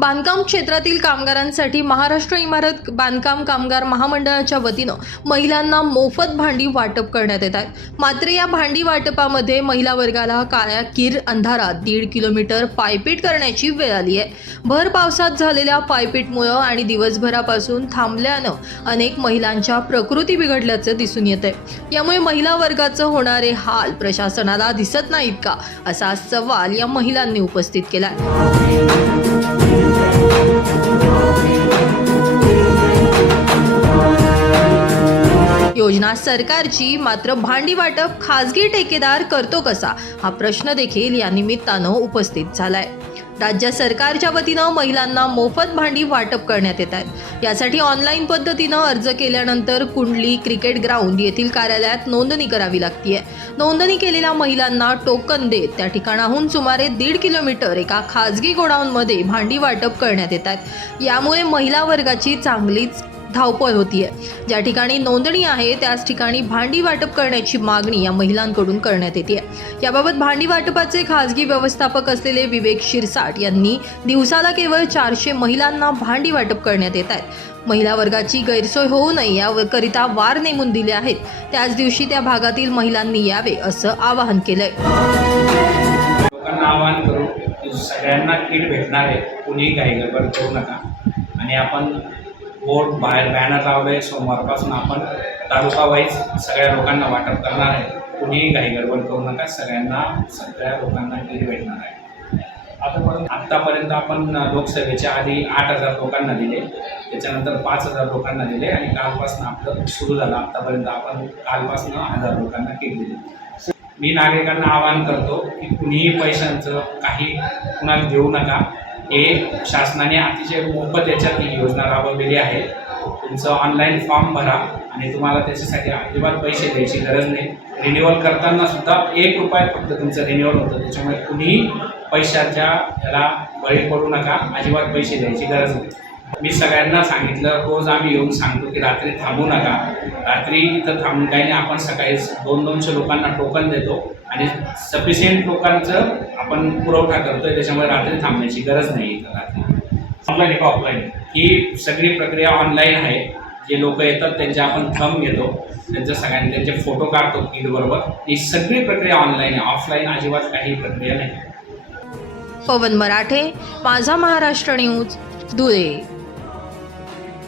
बांधकाम क्षेत्रातील कामगारांसाठी महाराष्ट्र इमारत बांधकाम कामगार महामंडळाच्या वतीनं महिलांना मोफत भांडी वाटप करण्यात येत आहेत. मात्र या भांडी वाटपामध्ये महिला वर्गाला काळ्या किर अंधारात दीड किलोमीटर पायपीट करण्याची वेळ आली आहे. भर पावसात झालेल्या पायपीटमुळं आणि दिवसभरापासून थांबल्यानं अनेक महिलांच्या प्रकृती बिघडल्याचं दिसून येत आहे यामुळे महिला वर्गाचं होणारे हाल प्रशासनाला दिसत नाहीत का? असा सवाल या महिलांनी उपस्थित केला योजना सरकारची मात्र भांडी वाटप खासगी ठेकेदार करतो कसा? हा प्रश्न देखील या निमित्तानं उपस्थित झालाय. राज्य सरकारच्या वतीनं महिलांना मोफत भांडी वाटप करण्यात येत आहेत. यासाठी ऑनलाईन पद्धतीनं अर्ज केल्यानंतर कुंडली क्रिकेट ग्राउंड येथील कार्यालयात नोंदणी करावी लागतीये. नोंदणी केलेल्या महिलांना टोकन देत त्या ठिकाणाहून सुमारे दीड किलोमीटर एका खाजगी गोडाऊनमध्ये भांडी वाटप करण्यात येत आहेत. यामुळे महिला वर्गाची चांगलीच धावपळ होतीये. ज्या ठिकाणी नोंदणी आहे त्याच ठिकाणी भांडी वाटप करण्याची मागणी या महिलांकडून करण्यात येते याबाबत भांडी वाटपाचे खासगी व्यवस्थापक असलेले विवेक शिरसाट यांनी दिवसाला केवळ चारशे महिलांना भांडी वाटप करण्यात येत आहेत. महिला वर्गाची गैरसोय होऊ नये याकरिता वार नेमून दिले आहेत. त्याच दिवशी त्या भागातील महिलांनी यावे असं आवाहन केलंय. लोकांना आवाहन करू सगळ्यांना किट भेटणार आहे. कुणीही काही गडबड करू नका. आणि आपण बोर्ड बाहेर बॅनर लावले सोमवारपासून आपण तालुका वाईज सगळ्या लोकांना वाटप करणार आहे. कुणीही काही गडबड करू नका. सगळ्यांना सगळ्या लोकांना किट भेटणार आहे. आतापर्यंत आत्तापर्यंत आपण लोकसभेच्या आधी आठ हजार लोकांना दिले. त्याच्यानंतर पाच हजार लोकांना दिले आणि कालपासून आपलं सुरू झालं. आत्तापर्यंत आपण कालपासून हजार लोकांना किट दिले. मी नागरिकांना आवाहन करतो की कुणीही पैशांचं काही कुणाला देऊ नका. हे शासनाने अतिशय मोफत याच्यात ही योजना राबवलेली आहे. तुमचं ऑनलाईन फॉर्म भरा आणि तुम्हाला त्याच्यासाठी अजिबात पैसे द्यायची गरज नाही. रिन्युअल करताना सुद्धा एक रुपयात फक्त तुमचं रिन्युअल होतं. त्याच्यामुळे कुणीही पैशाच्या याला बळी पडू नका. अजिबात पैसे द्यायची गरज नाही. मी सगळ्यांना सांगितलं रोज आम्ही येऊन सांगतो की रात्री थांबू नका. रात्री इथं थांबून काही नाही आपण सकाळी दोन दोनशे लोकांना टोकन देतो आणि सफिशियंट लोकांचं आपण पुरवठा करतोय त्याच्यामुळे रात्री थांबण्याची गरज नाही इथं रात्री. ऑनलाईन का ऑफलाईन ही सगळी प्रक्रिया ऑनलाईन आहे. जे लोक येतात त्यांचे आपण थंब घेतो त्यांचं सगळ्यांनी त्यांचे फोटो काढतो किटबरोबर ही सगळी प्रक्रिया ऑनलाईन आहे. ऑफलाईन अजिबात काही प्रक्रिया नाही. पवन मराठे माझा महाराष्ट्र न्यूज धुळे.